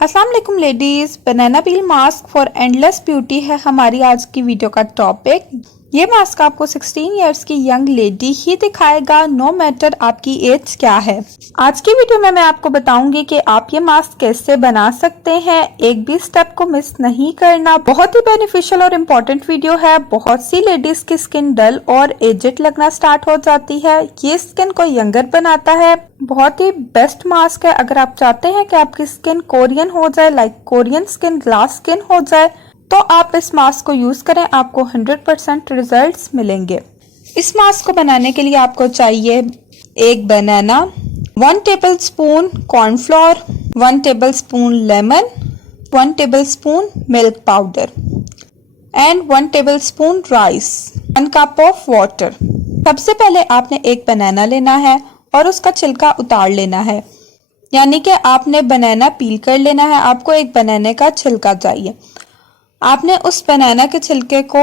अस्सलाम वालेकुम ladies. Banana peel mask for endless beauty है हमारी आज की वीडियो का टॉपिक। ये मास्क आपको 16 इयर्स की यंग लेडी ही दिखाएगा, नो मैटर आपकी एज क्या है। आज की वीडियो में मैं आपको बताऊंगी कि आप ये मास्क कैसे बना सकते हैं। एक भी स्टेप को मिस नहीं करना। बहुत ही बेनिफिशियल और इम्पोर्टेंट वीडियो है। बहुत सी लेडीज की स्किन डल और एजेड लगना स्टार्ट हो जाती है। ये स्किन को यंगर बनाता है। बहुत ही बेस्ट मास्क है। अगर आप चाहते हैं कि आपकी स्किन कोरियन हो जाए, like Korean skin, glass skin हो जाए, तो आप इस मास्क को यूज करें, आपको 100% रिजल्ट्स मिलेंगे। इस मास्क को बनाने के लिए आपको चाहिए एक बनाना, 1 tablespoon cornflour, 1 tablespoon lemon, 1 tablespoon milk powder and 1 tablespoon rice, 1 cup of water. सबसे पहले आपने एक बनाना लेना है और उसका छिलका उतार लेना है, यानी कि आपने बनाना पील कर लेना है। आपको एक बनाने का छिलका चाहिए। आपने उस बनाना के छिलके को,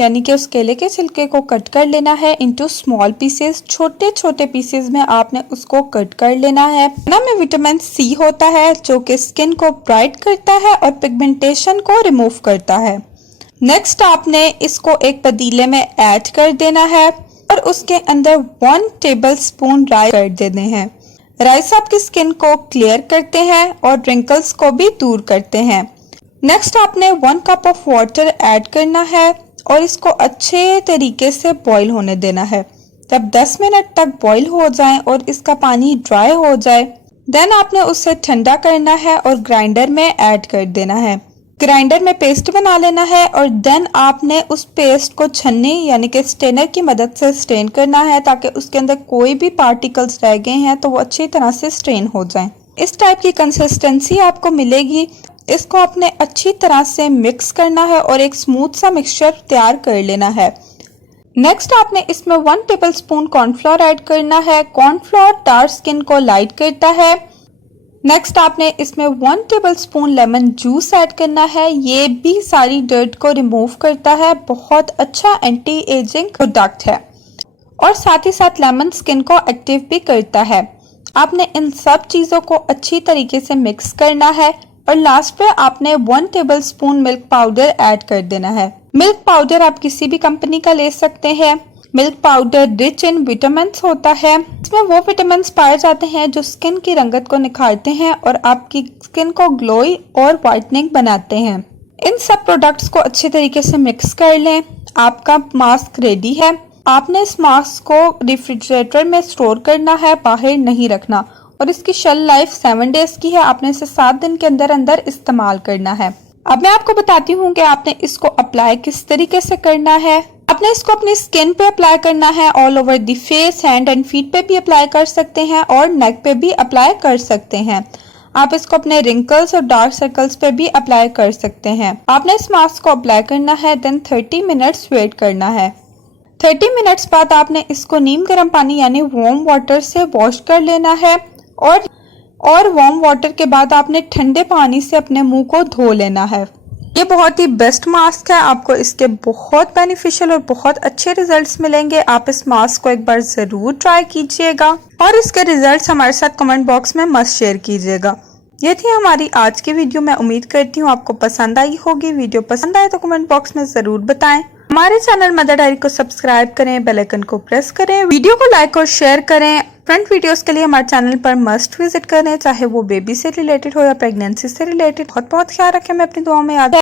यानी कि उस केले के छिलके को कट कर लेना है इनटू स्मॉल पीसेस। छोटे छोटे पीसेस में आपने उसको कट कर लेना है। बनाना में विटामिन सी होता है जो कि स्किन को ब्राइट करता है और पिगमेंटेशन को रिमूव करता है। नेक्स्ट आपने इसको एक पतीले में ऐड कर देना है और उसके अंदर 1 टेबलस्पून राइस कर देने हैं। राइस आपकी स्किन को क्लियर करते हैं और रिंकल्स को भी दूर करते हैं। नेक्स्ट आपने 1 कप ऑफ वाटर ऐड करना है और इसको अच्छे तरीके से बॉईल होने देना है। जब 10 मिनट तक बॉईल हो जाए और इसका पानी ड्राई हो जाए, देन आपने उसे ठंडा करना है और ग्राइंडर में ऐड कर देना है। ग्राइंडर में पेस्ट बना लेना है और देन आपने उस पेस्ट को छन्नी यानी कि स्टेनर की मदद से स्ट्रेन करना है, ताकि उसके अंदर कोई भी पार्टिकल्स रह गए हैं तो वो अच्छी तरह से स्ट्रेन हो जाएं। इस टाइप की कंसिस्टेंसी आपको मिलेगी। इसको आपने अच्छी तरह से मिक्स करना है और एक स्मूथ सा मिक्सचर तैयार कर लेना है। नेक्स्ट आपने इसमें 1 टेबलस्पून कॉर्नफ्लोर ऐड करना है। कॉर्नफ्लोर डार्क स्किन को लाइट करता है। नेक्स्ट आपने इसमें 1 टेबलस्पून लेमन जूस ऐड करना है। ये भी सारी डर्ट को रिमूव करता है। बहुत अच्छा एंटी एजिंग प्रोडक्ट है और साथ ही साथ लेमन स्किन को एक्टिव भी करता है। आपने इन सब चीज़ों को अच्छी तरीके से मिक्स करना है और लास्ट पे आपने 1 टेबलस्पून मिल्क पाउडर ऐड कर देना है। मिल्क पाउडर आप किसी भी कंपनी का ले सकते हैं। Milk powder rich in vitamin होता है। इसमें वो विटामिन पाए जाते हैं जो स्किन की रंगत को निखारते हैं और आपकी स्किन को ग्लोई और वाइटनिंग बनाते हैं। इन सब प्रोडक्ट्स को अच्छे तरीके से मिक्स कर लें। आपका मास्क रेडी है। आपने इस मास्क को रेफ्रिजरेटर में स्टोर करना है, बाहर नहीं रखना, और इसकी शेल लाइफ 7 डेज की है। आपने इसे 7 दिन के अंदर अंदर इस्तेमाल करना है। अब मैं आपको बताती हूँ कि आपने इसको अप्लाई किस तरीके से करना है। आपने इसको अपनी स्किन पे अप्लाई करना है, all over the face, hand and feet पे भी अप्लाई कर सकते हैं और नेक पे भी अप्लाई कर सकते हैं। आप इसको अपने रिंकल्स और डार्क सर्कल्स पे भी अप्लाई कर सकते हैं। आपने इस मास्क को अप्लाई करना है, देन 30 मिनट्स वेट करना है। 30 मिनट्स बाद आपने इसको नीम गर्म पानी यानी वार्म वाटर से वॉश कर लेना है और वार्म वाटर के बाद आपने ठंडे पानी से अपने मुंह को धो लेना है। ये बहुत ही बेस्ट मास्क है। आपको इसके बहुत बेनिफिशियल और बहुत अच्छे रिजल्ट्स मिलेंगे। आप इस मास्क को एक बार जरूर ट्राई कीजिएगा और इसके रिजल्ट्स हमारे साथ कमेंट बॉक्स में मस्ट शेयर कीजिएगा। ये थी हमारी आज की वीडियो। मैं उम्मीद करती हूँ आपको पसंद आई होगी। वीडियो पसंद आए तो कमेंट बॉक्स में जरूर बताएं। हमारे चैनल मदर डायरी को सब्सक्राइब करें, बेल आइकन को प्रेस करें, वीडियो को लाइक और शेयर करें। फ्रंट वीडियोस के लिए हमारे चैनल पर मस्ट विजिट करें, चाहे वो बेबी से रिलेटेड हो या प्रेगनेंसी से रिलेटेड। बहुत बहुत ख्याल रखें। मैं अपनी दुआओं में याद